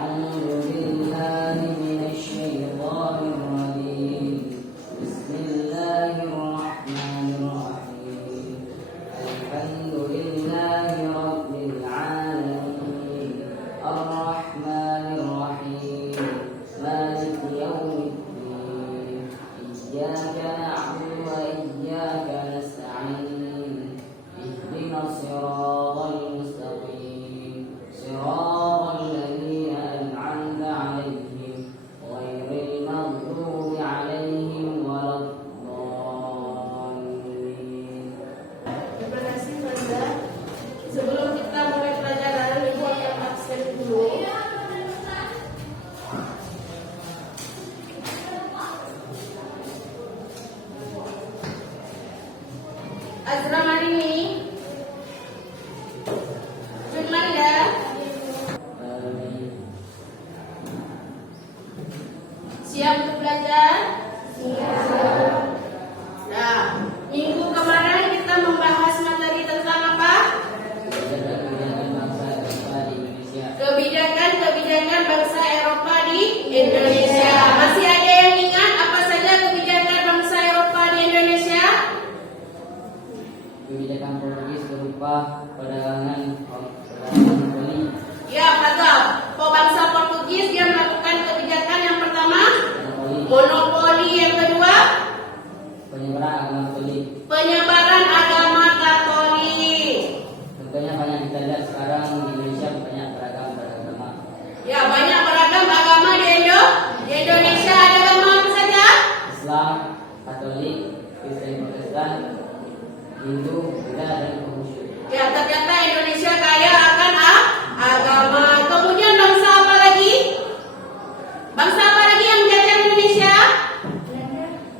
أعوذ بالله من الشيطان الرجيم بسم الله الرحمن الرحيم الحمد لله رب العالمين الرحمن الرحيم مالك يوم الدين إياك نعبد وإياك نستعين اهدنا الصراط المستقيم صراط الذين أنعمت عليهم غير المغضوب عليهم ولا الضالين. Terima kasih Bunda. Sebelum kita mulai pelajaran, Ibu akan absen dulu. Azra Marini, Junmanda, siap untuk belajar? Siap. Nah, minggu kemarin kita membahas materi tentang apa? Kebijakan bangsa Eropa di Indonesia. Masih ada yang ingat apa saja kebijakan bangsa Eropa di Indonesia? Kebijakan Portugis berupa perdagangan poli, Ya, betul. Bangsa Portugis dia melakukan kebijakan yang pertama monopoli, yang kedua penyebaran agama Katolik. Tentunya banyak kita lihat sekarang di Indonesia banyak beragama. Ya, banyak beragam agama di Indonesia. Ada agama apa saja? Islam, Katolik, Kristen, Protestan, Hindu, Buddha, dan Konghucu. Ya, ternyata Indonesia kaya akan agama. Kemudian bangsa apa lagi? Bangsa apa lagi yang menjajah Indonesia?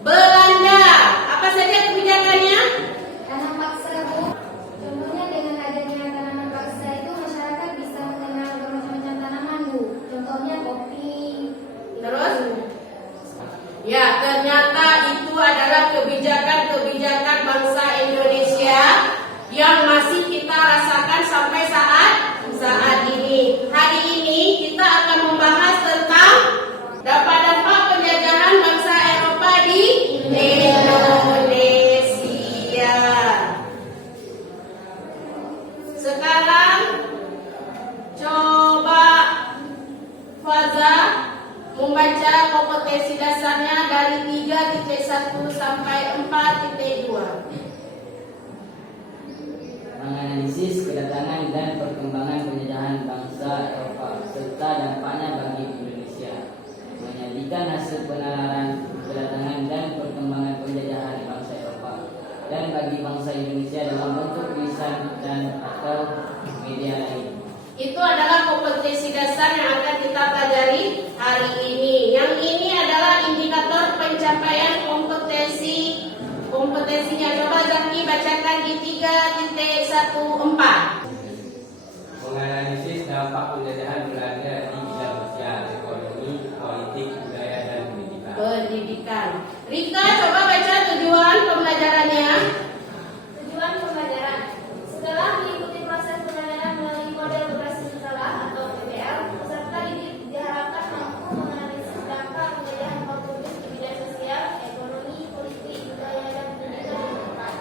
Belanda. Apa saja kebijakannya? Tanam paksa, Bu. Contohnya dengan adanya tanaman paksa itu masyarakat bisa mengenal bermacam-macam tanaman, Bu. Contohnya kopi. Terus? Ya, ternyata itu adalah kebijakan-kebijakan bangsa Indonesia yang masih kita rasakan sampai saat ini. Hari ini kita akan membahas tentang dampak-dampak penjajahan bangsa Eropa di Indonesia. Sekarang coba Faza membaca kompetensi dasarnya dari 3.1 sampai 4.2. Menganalisis kedatangan dan perkembangan penjajahan bangsa Eropa serta dampaknya bagi Indonesia. Menyajikan hasil penalaran kedatangan dan perkembangan penjajahan bangsa Eropa dan bagi bangsa Indonesia dalam bentuk tulisan dan atau media lain. Itu adalah kompetensi dasar yang akan kita pelajari hari ini. Yang ini adalah indikator pencapaian kompetensinya. Coba Zaki bacakan di 3.14. Menganalisis dampak penjajahan Belanda di bidang sosial, ekonomi, politik, budaya, dan Pendidikan. Rika, coba baca tujuan pembelajarannya. Tujuan pembelajaran. Setelah mengikuti proses pembelajaran melalui model berbasis masalah atau PBL, peserta didik diharapkan mampu menganalisis dampak penjajahan Portugis di bidang sosial, ekonomi, politik, budaya, dan pendidikan di depan.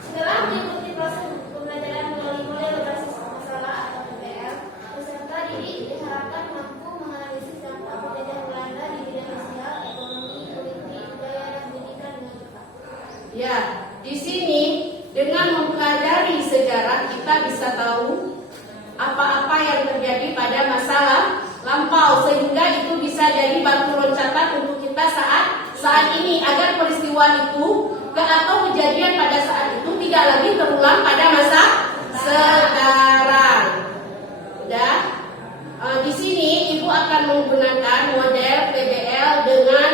Setelah mengikuti proses pembelajaran melalui model berbasis masalah atau PBL, peserta didik diharapkan mampu menganalisis dampak penjajahan Belanda di bidang sosial, ekonomi, politik, budaya, dan pendidikan di depan. Ya, di sini dengan mempelajari sejarah kita bisa tahu apa-apa yang terjadi pada masa lampau sehingga itu bisa jadi batu loncatan untuk kita saat ini agar peristiwa itu atau kejadian pada saat itu tidak lagi terulang pada masa sekarang. Udah? Di sini Ibu akan menggunakan model PBL dengan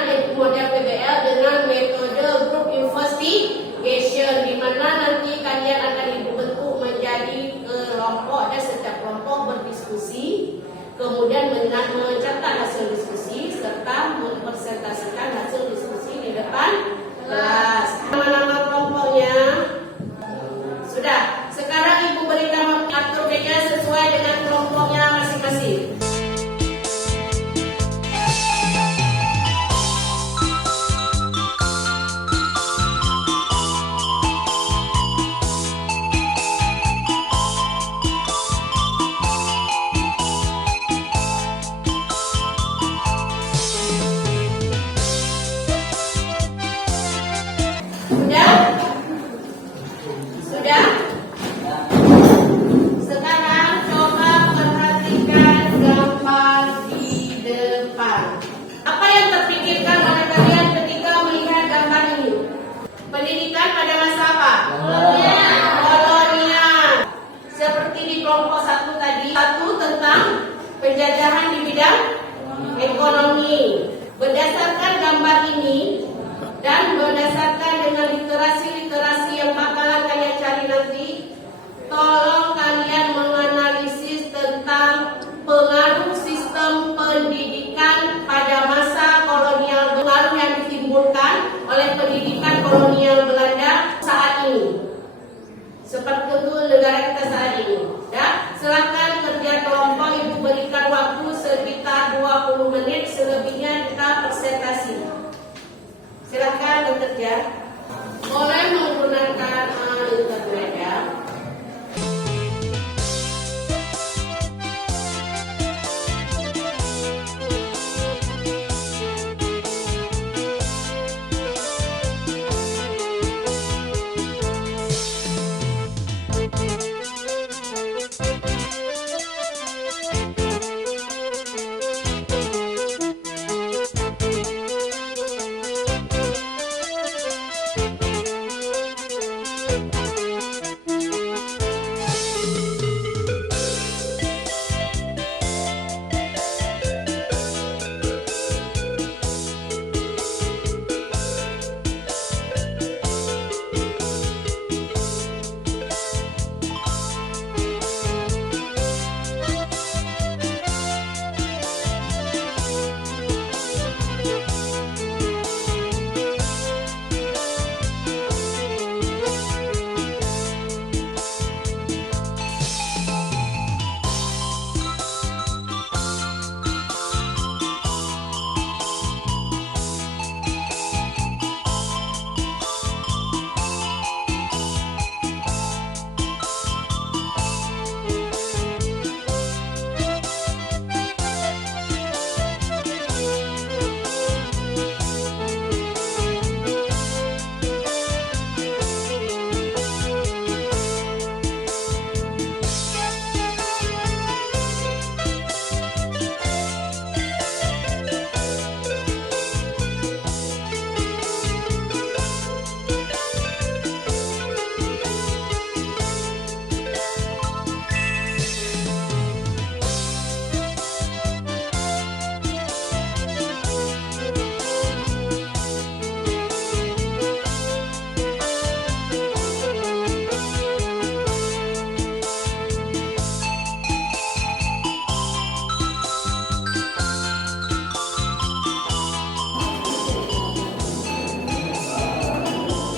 metode group investigation, di mana nanti kalian akan Ibu bentuk menjadi kelompok dan setiap kelompok berdiskusi, kemudian mencatat hasil diskusi serta mempresentasikan hasil diskusi di depan kelas. Nama-nama kelompoknya sudah. Sekarang Ibu beri nama atur sesuai dengan kelompoknya masing-masing. penjajahan di bidang ekonomi. Berdasarkan gambar ini dan berdasarkan dengan literasi-literasi yang bakalan kalian cari nanti, tolong kalian menganalisis tentang pengaruh sistem pendidikan pada masa kolonial, pengaruh yang ditimbulkan oleh pendidikan kolonial Belanda saat ini. Seperti itu negara kita saat ini. Ya, silakan kerja kelompok, ibu berikan waktu sekitar 20 menit, selebihnya kita presentasi. Silakan bekerja. Boleh menggunakan internet ya.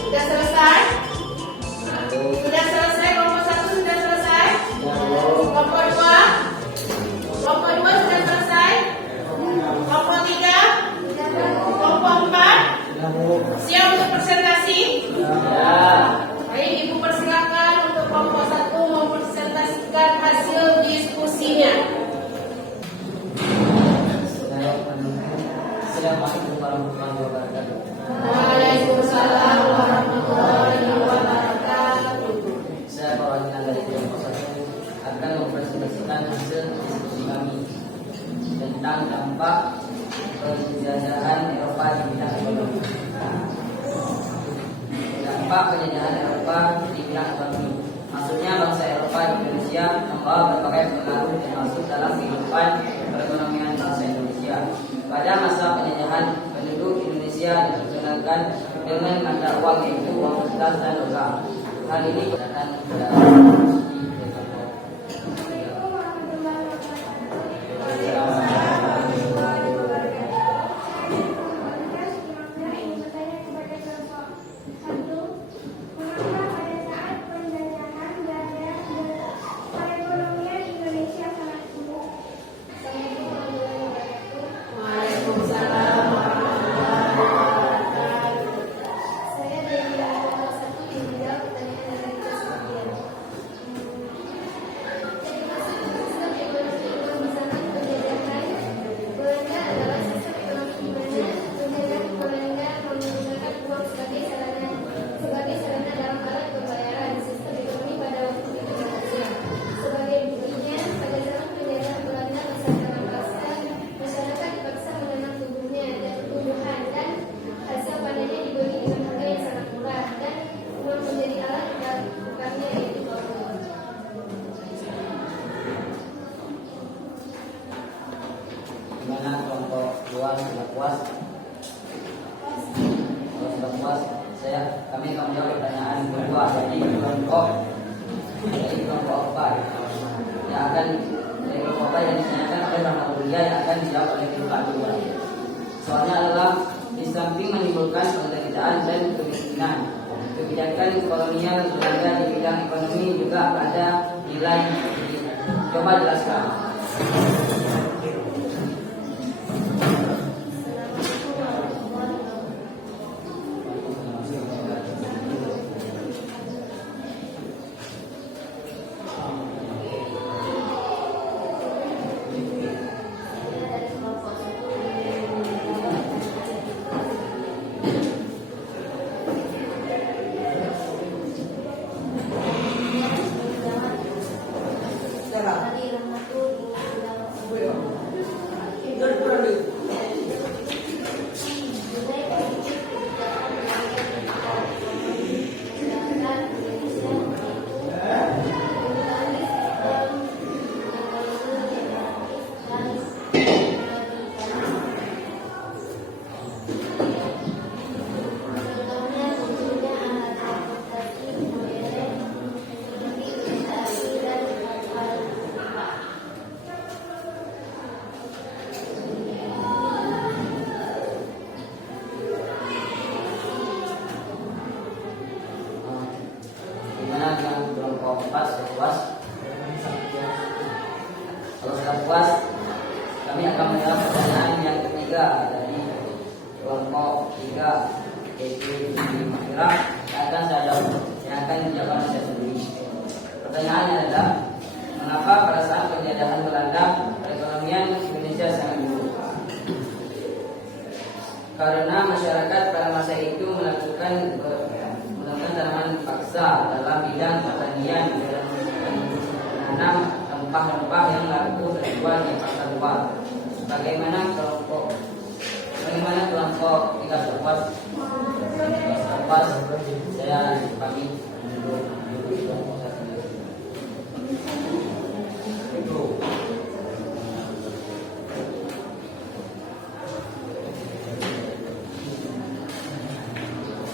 Sudah selesai? Sudah selesai, kelompok 1 sudah selesai? Kelompok 2? Kelompok 2 sudah selesai? Kelompok 3? Kelompok 4? Siap untuk presentasi? Baik, Ibu persilakan untuk kelompok 1 mempresentasikan hasil diskusinya. Assalamualaikum warahmatullahi wabarakatuh. Waalaikumsalam warahmatullahi wabarakatuh. Saya perwakilan dari kelompok 1 akan mempresentasikan hasil diskusi kami tentang dampak penjajahan Eropa di bidang ekonomi. Dampak penjajahan Eropa di bidang ekonomi. Maksudnya bangsa Eropa di Indonesia membawa berbagai pengaruh termasuk dalam kehidupan perekonomian bangsa Indonesia. Pada masa penjajahan, penduduk Indonesia diperkenalkan dengan mata uang yaitu uang kertas dan logam. Hal ini berdasarkan pada Gimana kelompok luar sudah puas? Kalau sudah puas, kami akan menjawab pertanyaan kedua dari kelompok apa yang akan dari kelompok apa yang ditanyakan oleh Rahmatullah yang akan dijawab oleh kelompok kedua. Soalnya adalah di samping menimbulkan penderitaan dan kemiskinan, kebijakan kolonial Belanda di bidang ekonomi juga ada nilai. Coba jelaskan. Kalau sudah puas, kami akan menjawab pertanyaan yang ketiga dari kelompok 3, yaitu di Irak yang akan saya jawab, yang akan dijawab saya sendiri. Pertanyaannya adalah, mengapa pada saat penjajahan Belanda perekonomian Indonesia sangat buruk? Karena masyarakat pada masa itu melakukan tanaman paksa dalam bidang pertanian dan menanam rempah-rempah yang laku terjual di pasar luar. Bagaimana kelompok 3 terpuas? Saya pamit untuk kelompok 1.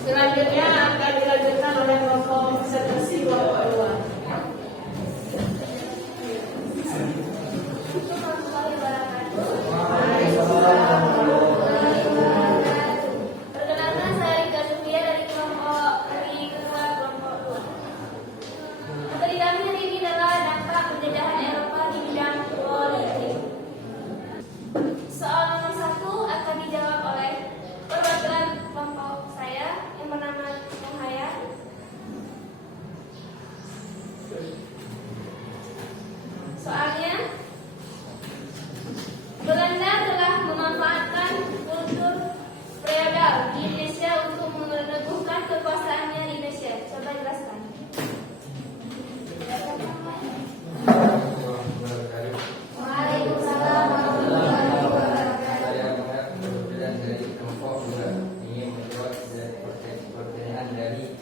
Selanjutnya akan dilanjutkan oleh kelompok setersi kelompok 2. Perkenalkan, saya Rika Sofia dari kelompok kedua kelompok 2. Materi kami hari ini adalah dampak penjajahan Eropa di bidang politik. Soal nomor 1 akan dijawab oleh perwakilan kelompok saya yang bernama Muhaya. Soalnya, Belanda telah memanfaatkan kultur feodal di Indonesia untuk meneguhkan kekuasaannya di Indonesia. Coba jelaskan. Waalaikumsalam warahmatullahi wabarakatuh. Saya menganggap perwakilan dari kelompok juga ingin menjawab pertanyaan dari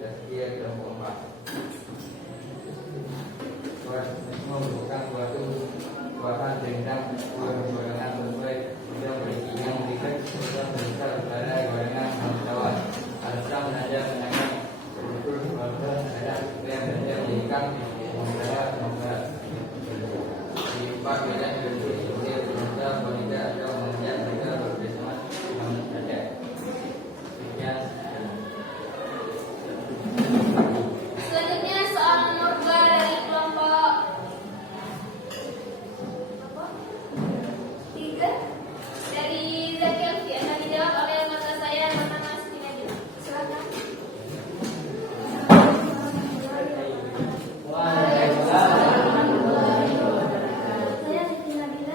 Taskia kelompok 4. Semua merupakan suatu kekuatan tentang gorengan sesuai bidang politik yang memberikan keputusan besar pada gorengan bangsawan. Alasan menajam menangkan betul bangsa ada yang menjadikan bangsa di empat wilayah Indonesia sebagai bangsa wanita atau mengajak mereka bersama dengan saja. Sekian. Selanjutnya soal nomor 2 dari kelompok 3 dari Zaki Alfi akan dijawab oleh mata saya bernama Siti Nabila. Silakan. Waalaikumsalam. Saya Siti Nabila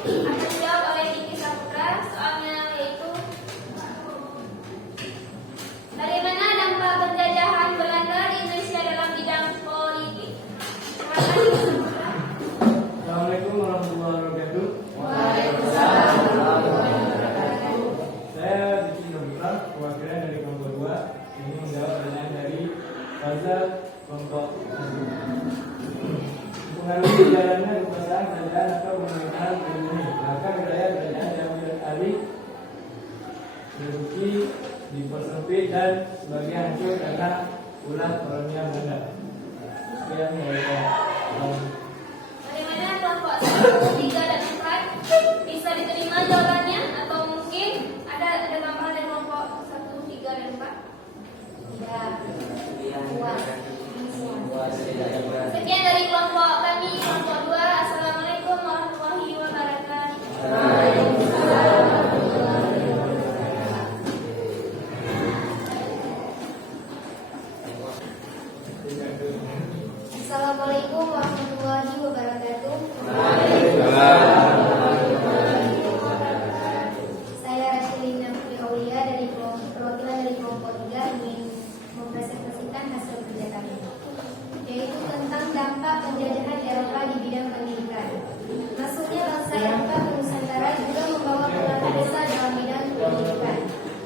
akan dijawab oleh Diki Saputra. Soalnya yaitu bagaimana dampak penjajahan Belanda di Indonesia dalam bidang politik. Silakan Diki Saputra. Assalamualaikum warahmatullahi wabarakatuh. Waalaikumsalam warahmatullahi wabarakatuh. Saya Diki Saputra, perwakilan dari kelompok 2, ini menjawab pertanyaan dari Faza kelompok 1. Mengaruhi jalannya kekuasaan kerajaan atau pemerintahan pribumi, maka wilayah kerajaan diambil alih, diduduki, dipersempit dan sebagian hancur karena ulah kolonial Belanda. Sekian dari saya. Bagaimana kelompok 1, 3, dan 4 bisa diterima jawabannya atau mungkin ada tambahan dari kelompok 1, 3, dan 4? Tidak. Sekian dari kelompok kami, kelompok 2. Assalamualaikum warahmatullahi wabarakatuh. Assalamualaikum warahmatullahi wabarakatuh. Saya Rasulina Putri Aulia dari perwakilan dari kelompok 3 ingin mempresentasikan hasil kerja kami, yaitu tentang dampak penjajahan Eropa di bidang pendidikan. Masuknya bangsa Eropa ke Nusantara juga membawa pengaruh besar dalam bidang pendidikan.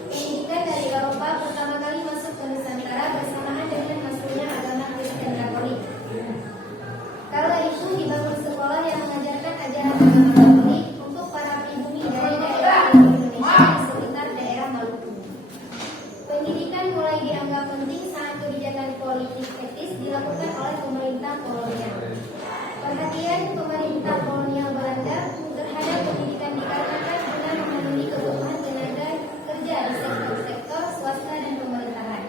Pendidikan dari Eropa pertama kali masuk ke Nusantara bersamaan dengan masuknya agama Kristen Katolik. Kala itu dibangun sekolah yang mengajarkan ajaran agama Katolik untuk para pribumi dari daerah Indonesia di sekitar daerah Maluku. Pendidikan mulai dianggap penting saat kebijakan politik etis dilakukan oleh pemerintah kolonial. Perhatian pemerintah kolonial Belanda terhadap pendidikan dikarenakan dengan memenuhi kebutuhan tenaga kerja di sektor-sektor swasta dan pemerintahan.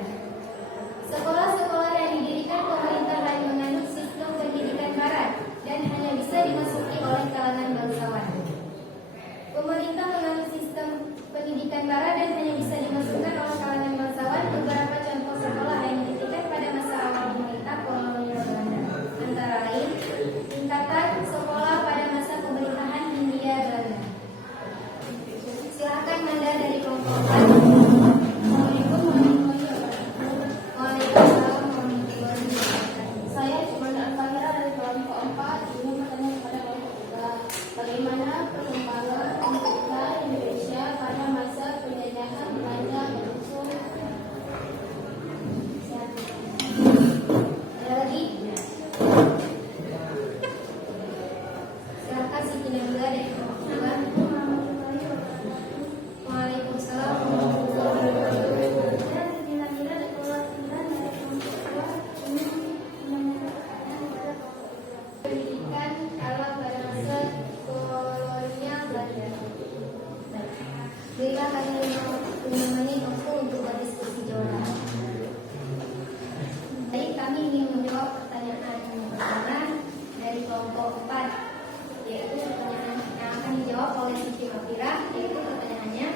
Sekolah-sekolah yang didirikan pemerintah lain menganut sistem pendidikan barat dan hanya bisa dimasuki oleh kalangan bangsawan. Pemerintah menganut sistem pendidikan barat dan hanya bisa dimasukkan oleh kalangan bangsawan. Beberapa contoh sekolah yang didirikan pada masa awal pemerintah kolonial Belanda antara lain tingkatan sekolah pada masa pemerintahan Hindia Belanda. Silakan Manda dari kelompok 4. Assalamualaikum warahmatullahi wabarakatuh. Waalaikumsalam warahmatullahi wabarakatuh. Saya Cumana Al-Fahira dari kelompok 4 ingin bertanya kepada kelompok 3. Bagaimana perkembangan pendidikan Indonesia pada masa penjajahan Belanda berlangsung? Ada lagi? Silakan Siti Nabila dari kelompok 2. Waalaikumsalam warahmatullahi wabarakatuh. Saya Siti Nabila dari kelompok 9 dari kelompok 2 ingin menanyakan kepada kelompok 3. Pendidikan alam pada masa kolonial Belanda. Berilah kami 5 menit waktu untuk berdiskusi jawaban. Baik, kami ingin menjawab pertanyaan pertama dari kelompok 4, yaitu pertanyaan yang akan dijawab oleh Siti Mafira, yaitu pertanyaannya,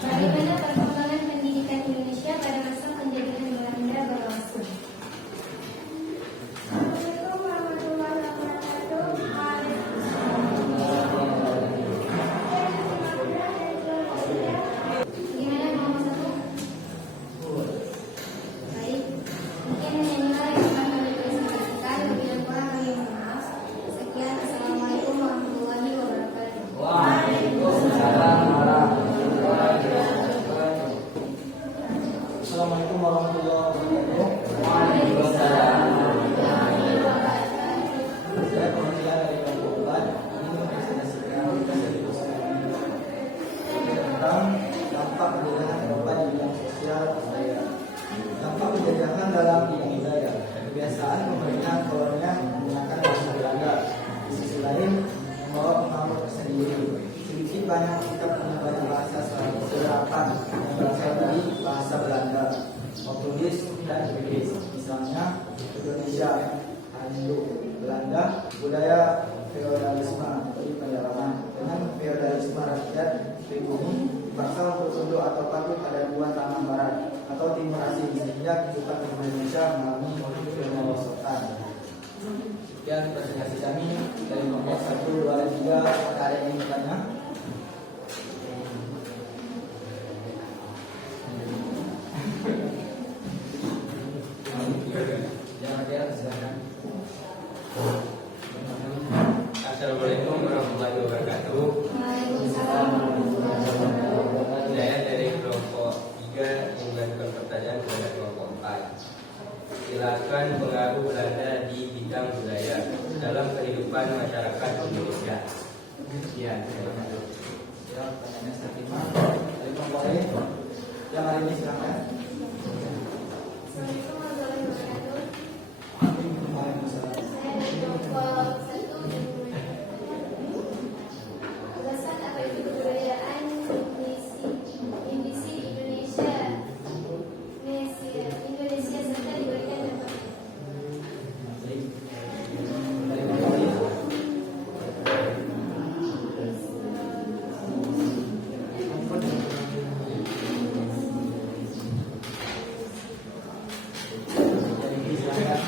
bagaimana perkembangan pendidikan Indonesia pada masa penjajahan Belanda berlangsung? Assalamualaikum warahmatullahi wabarakatuh. Gimana nomor 1? Baik, mungkin hanya inilah yang akan kami presentasikan. Lebih dan kurang kami mohon maaf. Sekian, assalamualaikum warahmatullahi wabarakatuh. Waalaikumsalam warahmatullahi wabarakatuh. Assalamualaikum warahmatullahi wabarakatuh. Waalaikumsalam. Saya perwakilan dari kelompok 4 ingin mempresentasikan hasil diskusi kami tentang dampak penjajahan Eropa di bidang sosial budaya. Dampak penjajahan dalam bidang budaya. Kebiasaan pemerintahan kolonial menggunakan bahasa Belanda. Di sisi lain membawa pengaruh tersendiri. Sedikit banyak kita punya banyak bahasa serapan yang berasal dari bahasa Belanda, Portugis dan Inggris. Misalnya Indonesia, Hindu, Belanda, budaya feodalisme atau penjarahan. Dengan feodalisme rakyat pribumi dipaksa untuk tunduk atau patuh pada dua tanah barat atau timur asing sehingga kehidupan Indonesia mengalami penyelesaian. Sekian presentasi kami. Dari kelompok 1, 2, dan 3, apakah ada yang ingin bertanya? Jangan ada, silakan. Assalamualaikum warahmatullahi wabarakatuh. Saya dari kelompok 3 mengajukan pertanyaan kepada kelompok 4. Silakan pengaruh Belanda di bidang budaya dalam kehidupan masyarakat Indonesia. Sekian. Terima kasih. Ya, pertanyaannya saya terima. Dari kelompok E, yang hari ini silakan. Assalamualaikum warahmatullahi wabarakatuh. Waalaikumsalam. Saya dari kelompok 1 dan jelaskan apa itu kebudayaan indisi Indonesia serta diberikan dampak. Dari kelompok I, dari I, silakan.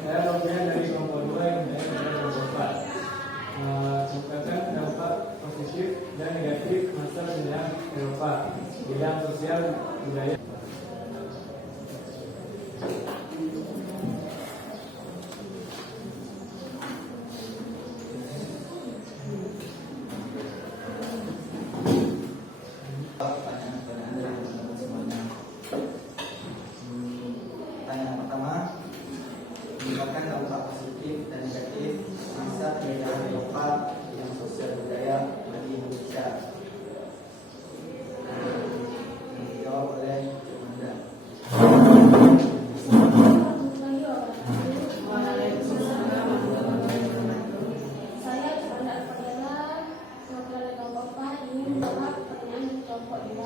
Saya bagian dari kelompok 2 yang saya dari kelompok 4. Merupakan dampak positif dan negatif masa penjajahan Eropa bidang sosial budaya. Pertanyaan-pertanyaan dari teman-teman semuanya. Pertanyaan pertama, merupakan dampak positif dan negatif masa penjajahan Eropa yang sosial budaya bagi Indonesia. Dijawab oleh Cemanda. Saya kepada Perdana Wakil kelompok 4 ingin menjawab pertanyaan di kelompok 2.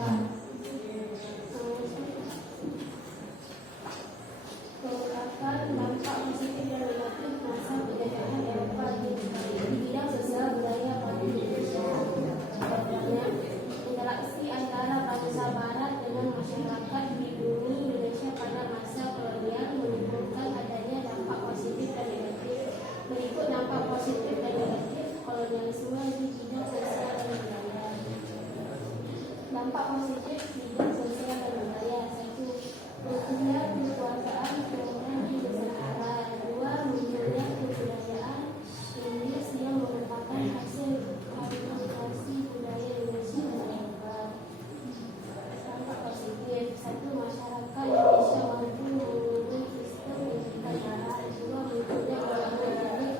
Merupakan dampak positif dan negatif masa penjajahan Eropa di bidang sosial budaya pada Indonesia. Pertanyaan, interaksi antara bangsa Barat dengan masyarakat di bumi Indonesia pada masa kolonial menimbulkan adanya dampak positif dan negatif. Berikut dampak positif dan negatif kolonialisme di bidang sosial dan budaya. Dampak positif bidang sosial dan budaya: 1. Munculnya kekuasaan Jerman di Nusantara. 2. Munculnya kebudayaan Inggris yang merupakan hasil harmonisasi budaya Indonesia dan Eropa. Dampak positif: 1. Masyarakat Indonesia mampu menggunakan sistem pendidikan Barat. 2. Munculnya golongan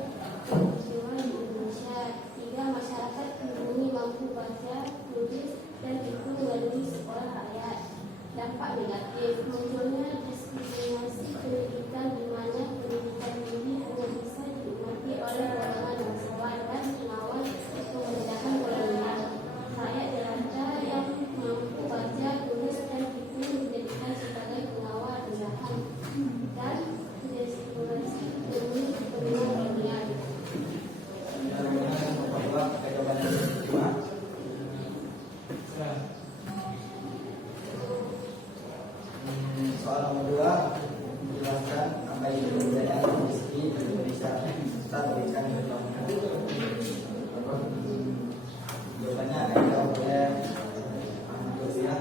kejujuran di Indonesia. 3. Masyarakat pribumi mampu baca, tulis, dan hitung melalui sekolah rakyat. Dampak negatif: munculnya diskriminasi pendidikan di mana pendidikan tinggi hanya bisa dinikmati oleh golongan bangsawan dan melawan pemerintahan kolonial. Rakyat jelata yang mampu baca, tulis, dan hitung dijadikan sebagai pengawal rendahan dan diskriminasi demi kepentingan kolonial. Dari kelompok 2, apakah jawabannya diterima? Soal nomor 2, menjelaskan apa itu kebudayaan industri di Indonesia serta berikan contohnya. Jawabannya akan dijawab oleh Ahmad Lucia.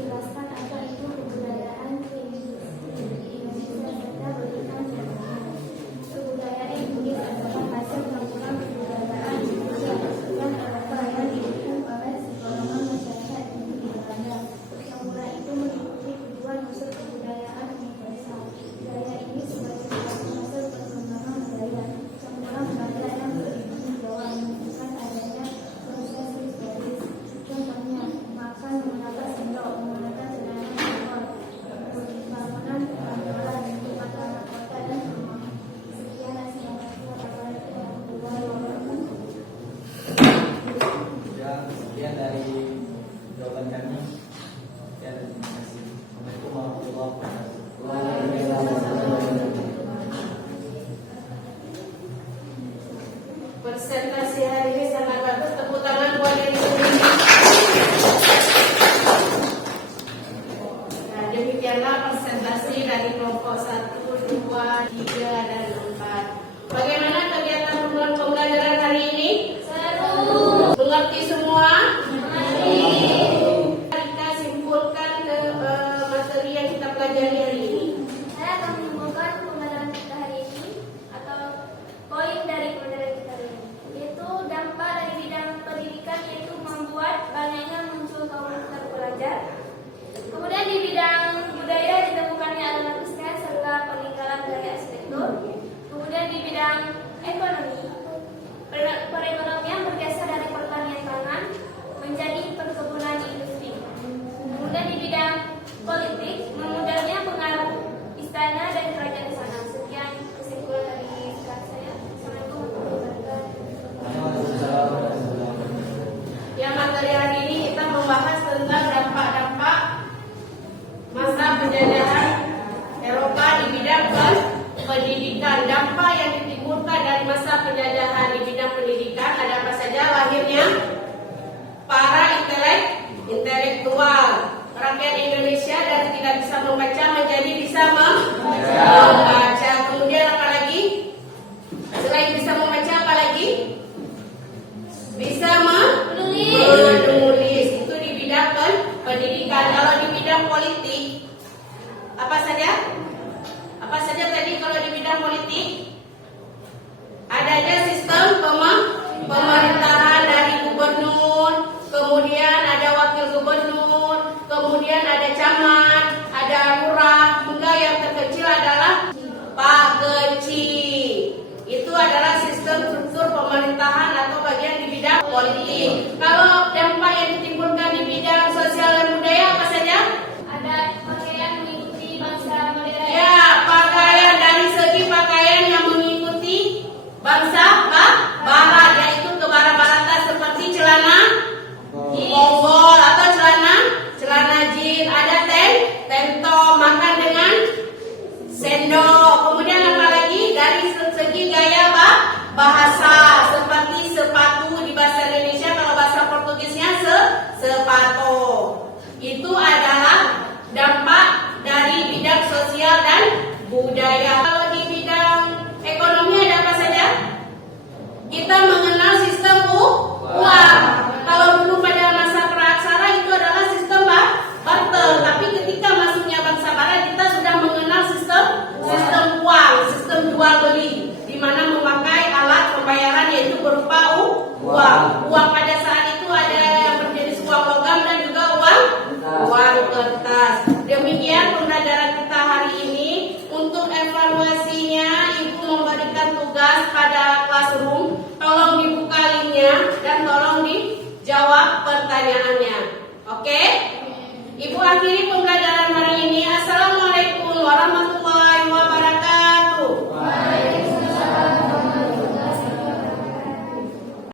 Jelaskan apa itu kebudayaan industri di Indonesia serta berikan contohnya. Kebudayaan Inggris adalah hasil campuran kebudayaan Indonesia dan Eropa yang didukung oleh segolongan masyarakat di Belanda. Campuran itu meliputi tujuan unsur kebudayaan universal. Budaya ini sebagai salah satu hasil perkembangan budaya campuran Belanda Presentasi hari ini sangat bagus. Tepuk tangan buat diri sendiri. Nah, demikianlah presentasi dari kelompok 1, 2, 3, dan 4. Bagaimana kegiatan hubungan pembelajaran hari ini? Seru. Mengerti semua? Mengerti. Kita simpulkan ke materi yang kita pelajari hari ini. Saya akan menyimpulkan pembelajaran kita hari ini atau poin dari pembelajaran kita hari ini, yaitu dampak dari bidang pendidikan, yaitu membuat banyaknya muncul kaum terpelajar. Kemudian di bidang budaya ditemukannya aliran naskah serta peninggalan gaya arsitektur. Kemudian di bidang ekonomi, perekonomian bergeser dari pertanian tangan menjadi perkebunan industri. Kemudian di bidang politik, memudahnya pengaruh istana dan kerajaan di sana. Sekian kesimpulan dari saya. Assalamualaikum warahmatullahi wabarakatuh. Yang materi hari ini kita membahas tentang dampak-dampak masa penjajahan Eropa di bidang pendidikan. Dampak yang ditimbulkan dari masa penjajahan di bidang pendidikan ada apa saja? Lahirnya para intelektual rakyat Indonesia dari tidak bisa membaca menjadi bisa membaca. Kemudian apa lagi? Selain bisa membaca apa lagi? Bisa menulis. Itu di bidang pendidikan. Kalau di bidang politik apa saja? Apa saja tadi kalau di bidang politik? Adanya sistem pemerintahan dari gubernur, kemudian ada wakil gubernur, kemudian ada camat, ada lurah, hingga yang terkecil adalah Pak Kecil. Itu adalah sistem struktur pemerintahan atau bagian di bidang politik. Kalau dampak yang ditimbulkan di bidang sosial dan budaya apa saja? Ada pakaian mengikuti bangsa modern. Ya, pakaian dari segi pakaian yang mengikuti bangsa barat, yaitu kebarat-baratan seperti celana bonggol atau celana jeans, ada tentok, makan dengan sendok. Kemudian apa lagi? Dari segi gaya bahasa seperti sepatu di bahasa Indonesia, kalau bahasa Portugisnya sepatu. Itu adalah dampak dari bidang sosial dan budaya. Kalau di bidang ekonomi ada apa saja? Kita mengenal sistem uang. Kalau dulu pada masa praksara itu adalah sistem barter, tapi ketika masuknya bangsa barat kita sudah mengenal sistem uang, sistem jual beli, di mana memakai alat pembayaran yaitu berupa uang. Uang pada saat itu ada yang berjenis uang logam dan juga uang kertas. Demikian pembelajaran kita hari ini. Untuk evaluasinya, Ibu memberikan tugas pada classroom. Tolong dibuka linknya dan tolong dijawab pertanyaannya. Oke? Ibu akhiri pembelajaran.